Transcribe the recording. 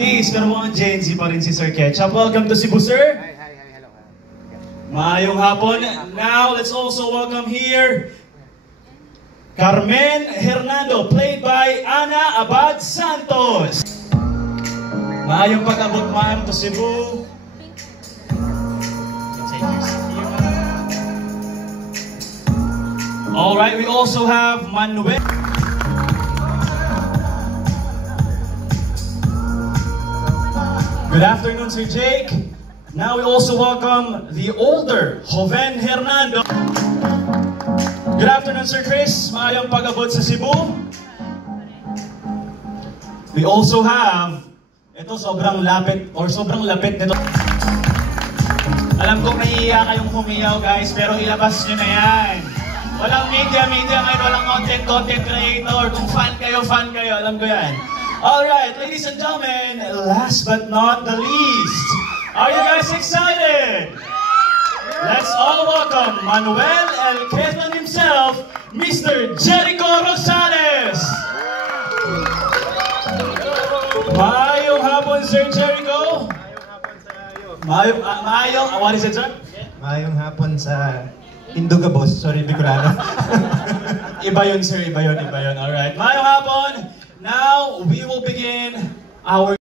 Pero mga Gen Z pa rin si Sir Ketchup. Welcome to Cebu, sir. Hi, hello. Maayong hapon. Now, let's also welcome here Carmen Hernando, played by Ana Abad Santos. Maayong pag-abot, ma'am, to Cebu. Alright, we also have Manuel. Good afternoon, Sir Jake. Now we also welcome the older Joven Hernando. Good afternoon, Sir Chris. Maayong pag-abot sa Cebu. We also have, ito sobrang lapit nito. Alam kong nahihiya kayong humiyaw, guys, pero ilabas nyo na yan. Walang media ngayon, walang content creator. Kung fan kayo, alam ko yan. Alright, ladies and gentlemen, last but not the least, are you guys excited? Let's all welcome Manuel El Quezon himself, Mr. Jericho Rosales! Maayong hapon, Sir Jericho! What is it, sir? Maayong hapon sa Induga, boss. Sorry, Bicolano. Iba yun, sir. Iba yun. Alright. Maayong hapon. Now, we will begin our